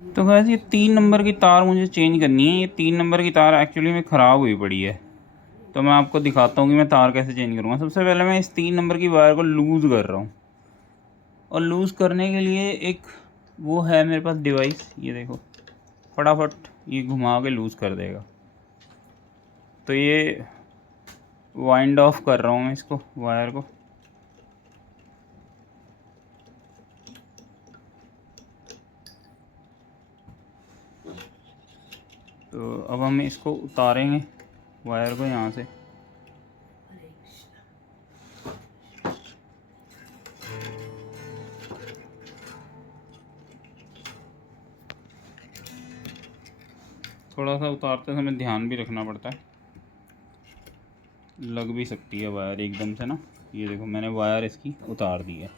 तो गैस ये 3 नंबर की तार मुझे चेंज करनी है। ये 3 नंबर की तार एक्चुअली में ख़राब हुई पड़ी है, तो मैं आपको दिखाता हूँ कि मैं तार कैसे चेंज करूँगा। सबसे पहले मैं इस 3 नंबर की वायर को लूज़ कर रहा हूँ, और लूज़ करने के लिए एक वो है मेरे पास डिवाइस, ये देखो, फटाफट ये घुमा के लूज़ कर देगा। तो ये वाइंड ऑफ कर रहा हूँ मैं इसको, वायर को। तो अब हम इसको उतारेंगे वायर को यहाँ से। थोड़ा सा उतारते समय ध्यान भी रखना पड़ता है, लग भी सकती है वायर एकदम से ना। ये देखो मैंने वायर इसकी उतार दी है।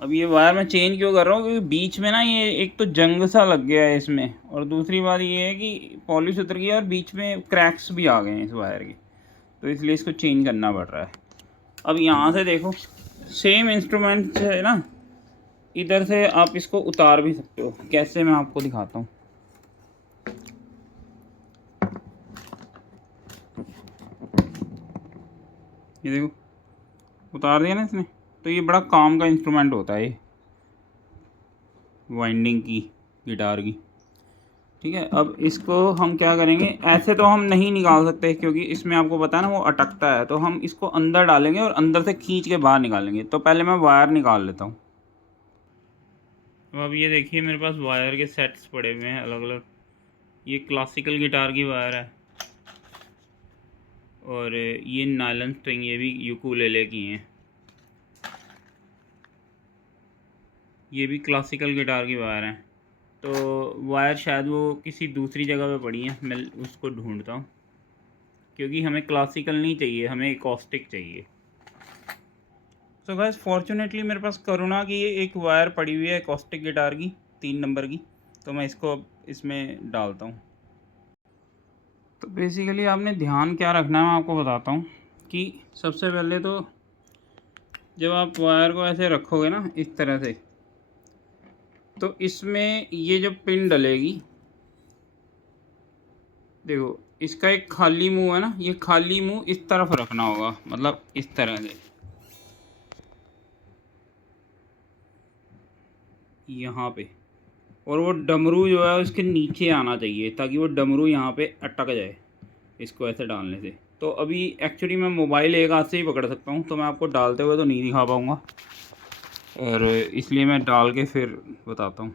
अब ये वायर मैं चेंज क्यों कर रहा हूँ, क्योंकि बीच में ना ये एक तो जंग सा लग गया है इसमें, और दूसरी बात ये है कि पॉलिश उतर गई है और बीच में क्रैक्स भी आ गए हैं इस वायर के, तो इसलिए इसको चेंज करना पड़ रहा है। अब यहाँ से देखो, सेम इंस्ट्रूमेंट है ना, इधर से आप इसको उतार भी सकते हो। कैसे, मैं आपको दिखाता हूँ। ये देखो, उतार दिया ना इसने। तो ये बड़ा काम का इंस्ट्रूमेंट होता है ये, वाइंडिंग की, गिटार की। ठीक है, अब इसको हम क्या करेंगे, ऐसे तो हम नहीं निकाल सकते क्योंकि इसमें आपको पता है ना वो अटकता है, तो हम इसको अंदर डालेंगे और अंदर से खींच के बाहर निकालेंगे। तो पहले मैं वायर निकाल लेता हूँ। अब ये देखिए मेरे पास वायर के सेट्स पड़े हुए हैं अलग अलग। ये क्लासिकल गिटार की वायर है, और ये नायलॉन स्ट्रिंग, ये भी यूकुलेले की हैं। ये भी क्लासिकल गिटार की वायर हैं। तो वायर शायद वो किसी दूसरी जगह पे पड़ी हैं, मैं उसको ढूंढता हूँ, क्योंकि हमें क्लासिकल नहीं चाहिए, हमें एकॉस्टिक चाहिए। तो गाइस फॉर्चुनेटली मेरे पास करुणा की एक वायर पड़ी हुई है एकॉस्टिक गिटार की, 3 नंबर की। तो मैं इसको अब इसमें डालता हूँ। तो बेसिकली आपने ध्यान क्या रखना है मैं आपको बताता हूँ, कि सबसे पहले तो जब आप वायर को ऐसे रखोगे ना इस तरह से, तो इसमें ये जो पिन डलेगी, देखो इसका एक खाली मुंह है ना, ये खाली मुंह इस तरफ रखना होगा, मतलब इस तरह से यहाँ पे। और वो डमरू जो है उसके नीचे आना चाहिए, ताकि वो डमरू यहाँ पे अटक जाए इसको ऐसे डालने से। तो अभी एक्चुअली मैं मोबाइल एक हाथ से ही पकड़ सकता हूँ, तो मैं आपको डालते हुए तो नहीं दिखा पाऊँगा, और इसलिए मैं डाल के फिर बताता हूँ।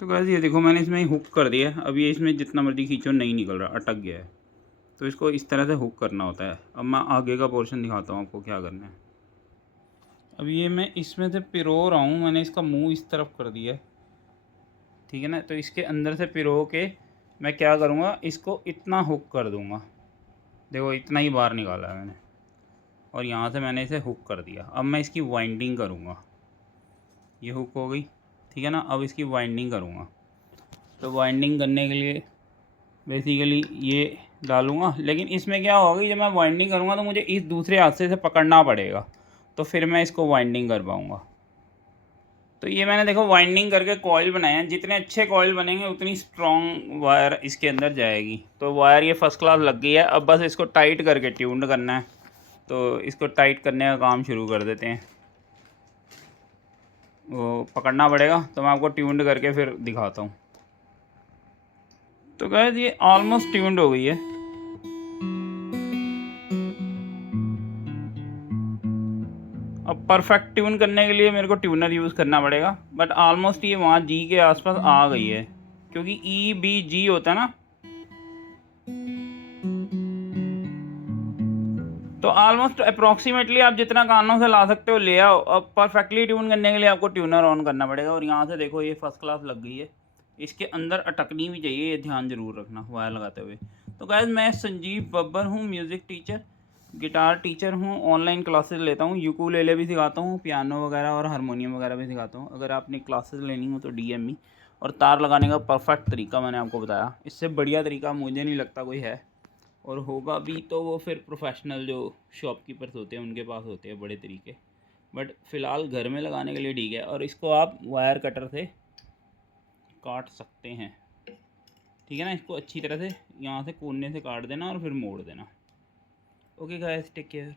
तो गाइस ये देखो मैंने इसमें हुक कर दिया है। अब ये इसमें जितना मर्जी खींचो नहीं निकल रहा, अटक गया है। तो इसको इस तरह से हुक करना होता है। अब मैं आगे का पोर्शन दिखाता हूँ आपको क्या करना है। अब ये मैं इसमें से पिरो रहा हूँ, मैंने इसका मुंह इस तरफ कर दिया है, ठीक है ना। तो इसके अंदर से पिरो के मैं क्या करूँगा, इसको इतना हुक कर दूँगा। देखो इतना ही बाहर निकाला है मैंने, और यहाँ से मैंने इसे हुक कर दिया। अब मैं इसकी वाइंडिंग करूँगा। ये हुक हो गई, ठीक है ना। अब इसकी वाइंडिंग करूँगा। तो वाइंडिंग करने के लिए बेसिकली ये डालूँगा, लेकिन इसमें क्या होगा कि जब मैं वाइंडिंग करूँगा तो मुझे इस दूसरे हाथ से इसे पकड़ना पड़ेगा, तो फिर मैं इसको वाइंडिंग कर पाऊँगा। तो ये मैंने देखो वाइंडिंग करके कॉइल बनाए हैं। जितने अच्छे कॉइल बनेंगे उतनी स्ट्रॉन्ग वायर इसके अंदर जाएगी। तो वायर ये फर्स्ट क्लास लग गई है। अब बस इसको टाइट करके ट्यून्ड करना है। तो इसको टाइट करने का काम शुरू कर देते हैं। वो पकड़ना पड़ेगा, तो मैं आपको ट्यून्ड करके फिर दिखाता हूँ। तो गाइस ये ऑलमोस्ट ट्यून्ड हो गई है। अब परफेक्ट ट्यून करने के लिए मेरे को ट्यूनर यूज़ करना पड़ेगा, बट ऑलमोस्ट ये वहाँ जी के आसपास आ गई है, क्योंकि ई बी जी होता है ना। तो ऑलमोस्ट अप्रॉक्सीमेटली आप जितना कानों से ला सकते हो ले आओ। अब परफेक्टली ट्यून करने के लिए आपको ट्यूनर ऑन करना पड़ेगा। और यहाँ से देखो ये फर्स्ट क्लास लग गई है। इसके अंदर अटकनी भी चाहिए, ये ध्यान ज़रूर रखना वायर लगाते हुए। तो गाइस मैं संजीव बब्बर हूँ, म्यूज़िक टीचर, गिटार टीचर हूँ। ऑनलाइन क्लासेस लेता हूँ, यूकुलेले भी सिखाता हूँ, पियानो वगैरह और हारमोनियम वगैरह भी सिखाता हूँ। अगर आपने क्लासेस लेनी हो तो डीएम। और तार लगाने का परफेक्ट तरीका मैंने आपको बताया, इससे बढ़िया तरीका मुझे नहीं लगता कोई है, और होगा भी तो वो फिर प्रोफेशनल जो शॉपकीपर्स होते हैं उनके पास होते हैं बड़े तरीके। बट फ़िलहाल घर में लगाने के लिए ठीक है। और इसको आप वायर कटर से काट सकते हैं। ठीक है ना, इसको अच्छी तरह से यहाँ से कोने से काट देना और फिर मोड़ देना। Okay guys, take care.